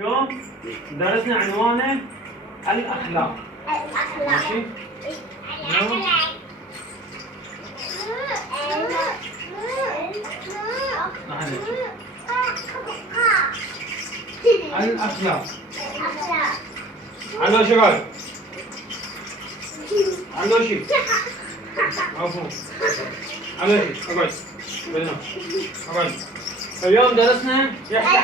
اليوم درسنا عنوانه الأخلاق. ماشي؟ اليوم الأخلاق. عنده شباب؟ عنده شيء؟ عفوا. عنده شيء؟ اقعد. بدنا. اقعد. اليوم درسنا يحكي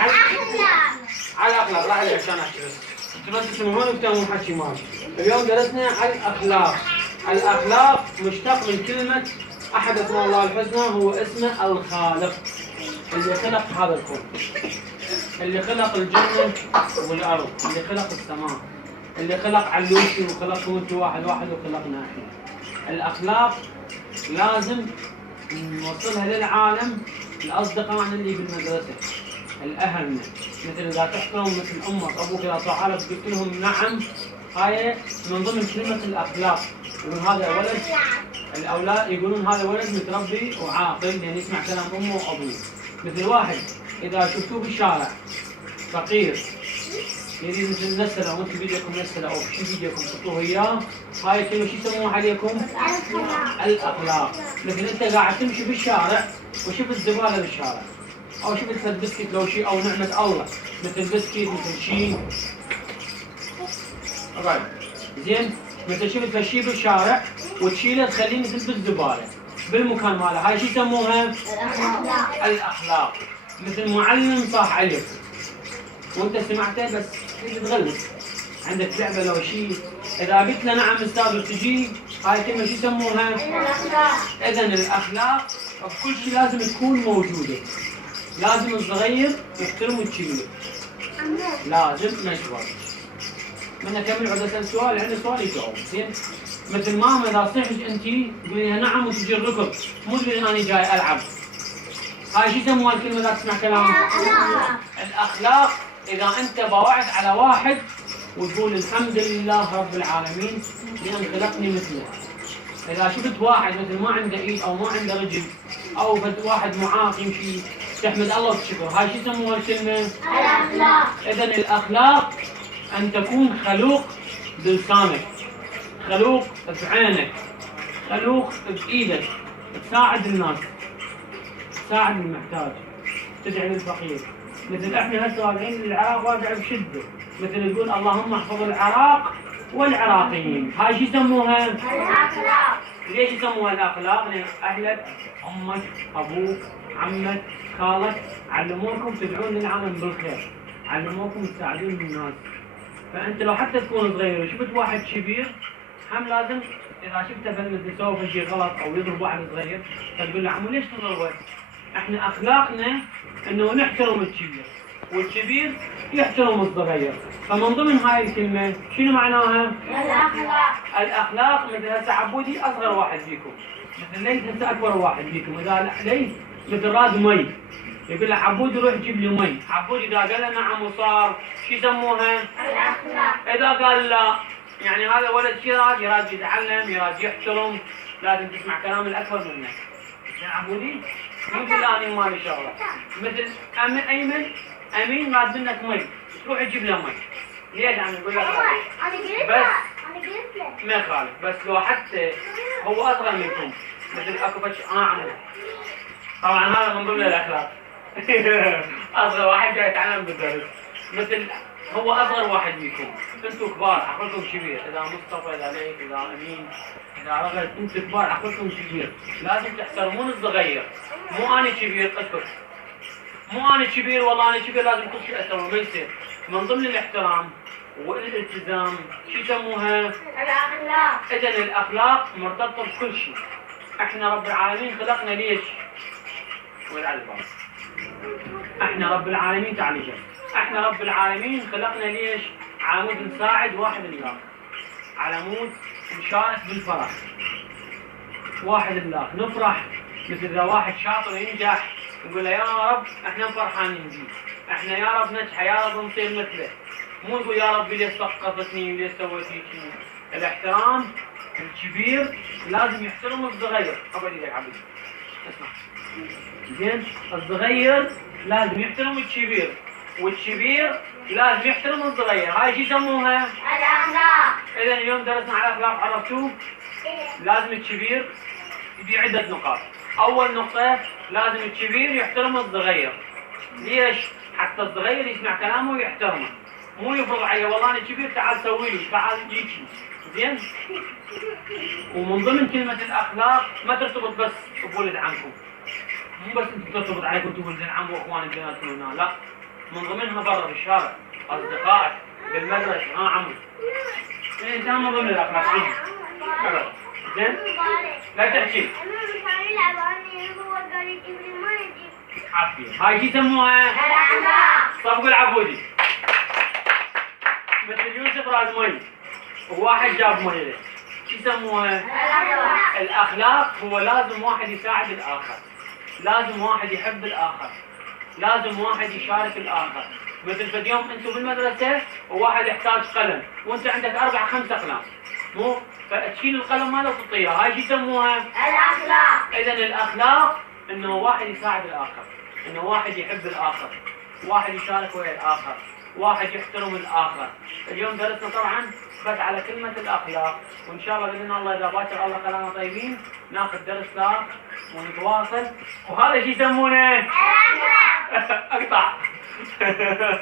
على الأخلاق. لا عليك عشان أحكي بس. أنتوا بس تسمعون وتفهمون حكي مالي. اليوم درسنا على الأخلاق. الأخلاق مشتق من كلمة أحد أسماء الله الحسنى، هو اسمه الخالق، اللي خلق هذا الكون، اللي خلق الجنة والأرض، اللي خلق السماء، اللي خلق علوشي وخلقكم انتوا واحد واحد وخلقنا احنا. الأخلاق لازم نوصلها للعالم، لأصدقائنا اللي بالمدرسة، الأهلنا، مثل إذا تحكم مثل أمك أبوك إذا صاحبك قلت لهم نعم، هاي من ضمن كلمة الأخلاق. يقولون هذا ولد، الأولاد يقولون هذا ولد متربي وعاقل يعني يسمع كلام أمه وأبوه. مثل واحد إذا شفتوه بالشارع فقير يريد مثل نسله أو أنتم بيدكم نسله أو شو بيدكم تحطوه إياه، هاي الكلمة شو يسموها عليكم؟ الأخلاق. مثل أنت قاعد تمشي بالشارع وشفت زبالة بالشارع أو شفت بسكت لو شيء أو نعمة الله مثل بسكت مثل شيء، اقعد زين، مثل شفت هالشيء بالشارع وتشيله تخليه مثل بالزبالة بالمكان ماله، هاي شو يسموها؟ الأخلاق. مثل معلم صاح عليك وانت سمعته بس تريد تغلس، عندك لعبه لو شيء، اذا قلت له نعم استاذ وتجي، هاي الكلمه شو يسموها؟ الاخلاق. اذا الاخلاق بكل شيء لازم تكون موجوده. لازم الصغير يحترم الكبير. لازم مجبر. من اكمل عاد اسال سؤال، عندي سؤال يجاوب، زين؟ مثل ماما اذا صحت انت تقولي لها نعم وتجي الركض، مو تقولي انا جاي العب. هاي شو يسموها الكلمه اذا تسمع كلام؟ الاخلاق. إذا أنت باوعت على واحد وتقول الحمد لله رب العالمين لأن خلقني مثله. إذا شفت واحد مثل ما عنده إيد أو ما عنده رجل أو واحد معاق يمشي تحمد الله وتشكر، هاي شو يسموها الكلمة؟ الأخلاق. إذا الأخلاق أن تكون خلوق بلسانك، خلوق بعينك، خلوق بإيدك، تساعد الناس، تساعد المحتاج، تدعي للفقير. مثل احنا هسه واقعين العراق واقع بشده، مثل تقول اللهم احفظ العراق والعراقيين، هاي شو يسموها؟ الاخلاق. ليش يسموها الاخلاق؟ لان اهلك، امك، ابوك، عمك، خالك علموكم تدعون للعالم بالخير، علموكم تساعدون الناس. فانت لو حتى تكون صغير وشفت واحد كبير هم لازم اذا شفته مثل يسوي شيء غلط او يضرب واحد صغير تقول له عمو ليش تضربه؟ احنا اخلاقنا انه نحترم الكبير والكبير يحترم الصغير. فمن ضمن هاي الكلمه شنو معناها؟ الاخلاق. الاخلاق مثل هسه عبودي اصغر واحد فيكم، مثل ليث هسه اكبر واحد فيكم، اذا ليث مثل راد مي يقول له عبودي روح جيب لي مي، عبودي اذا قال له نعم وصار شو يسموها؟ الاخلاق. اذا قال لا يعني هذا ولد شراد يراد يتعلم يراد يحترم، لازم تسمع كلام الاكبر منك. يا عبودي ممكن لا اني مالي شغله، مثل ايمن امين ماد منك مي تروح تجيب له مي، ليش عم نقول لك؟ بس ما يخالف، بس لو حتى هو اصغر منكم مثل اكو عمو، طبعا هذا من ضمن الاخلاق. اصغر واحد جاي يتعلم بالدرس، مثل هو اصغر واحد فيكم، انتم كبار عقلكم كبير، اذا مصطفى اذا ليث اذا امين اذا رغد انتم كبار عقلكم كبير، لازم تحترمون الصغير. مو انا كبير اسكت، مو انا كبير والله انا كبير لازم كل شيء اسوي، ما يصير. من ضمن الاحترام والالتزام شو يسموها؟ الاخلاق. اذا الاخلاق مرتبطه بكل شيء. احنا رب العالمين خلقنا ليش؟ وين على الباب؟ احنا رب العالمين تعالي جاي. احنا رب العالمين خلقنا ليش؟ عمود نساعد واحد الاخر، على عمود نشارك بالفرح واحد الاخر، نفرح. مثل اذا واحد شاطر ينجح نقول له يا رب احنا فرحانين بيه، احنا يا رب نجح يا رب نصير مثله، مو نقول يا رب ليش سقطتني وليش سويت هيك. الاحترام الكبير لازم يحترم الصغير. ابد ايدك عبد اسمع زين، الصغير لازم يحترم الكبير والكبير لازم يحترم الصغير. هاي شو يسموها؟ الأخلاق. اذا اليوم درسنا على الاخلاق، عرفتوه؟ لازم الكبير في عدة نقاط. اول نقطة لازم الكبير يحترم الصغير. ليش؟ حتى الصغير يسمع كلامه ويحترمه، مو يفرض عليه والله انا كبير تعال سوي لي، تعال جيكي. زين؟ ومن ضمن كلمة الاخلاق ما ترتبط بس بولد عمكم، مو بس انت ترتبط عليكم انتم ولد العم واخوانك بيناتكم هنا، لا، من ضمنها برا بالشارع، اصدقائك، بالمدرسة. عمو ايه انت من ضمن الاخلاق عمو. زين؟ لا تحكي. عافية. هاي شو يسموها؟ الأخلاق. صفق العبودي. مثل يوسف راز مي وواحد جاب مي، شو يسموها؟ الأخلاق. الاخلاق هو لازم واحد يساعد الاخر، لازم واحد يحب الاخر، لازم واحد يشارك الاخر. مثل في اليوم انتم بالمدرسه وواحد يحتاج قلم وانت عندك 4 5 اقلام، مو فتشيل القلم ماله وتعطيه، هاي شو يسموها؟ الأخلاق. اذا الاخلاق انه واحد يساعد الاخر، انه واحد يحب الاخر، واحد يشارك ويا الاخر، واحد يحترم الاخر. اليوم درسنا طبعا بس على كلمه الاخلاق، وان شاء الله باذن الله اذا باكر الله خلانا طيبين ناخذ درس ثاني ونتواصل. وهذا شو يسمونه؟ الأخلاق. اقطع.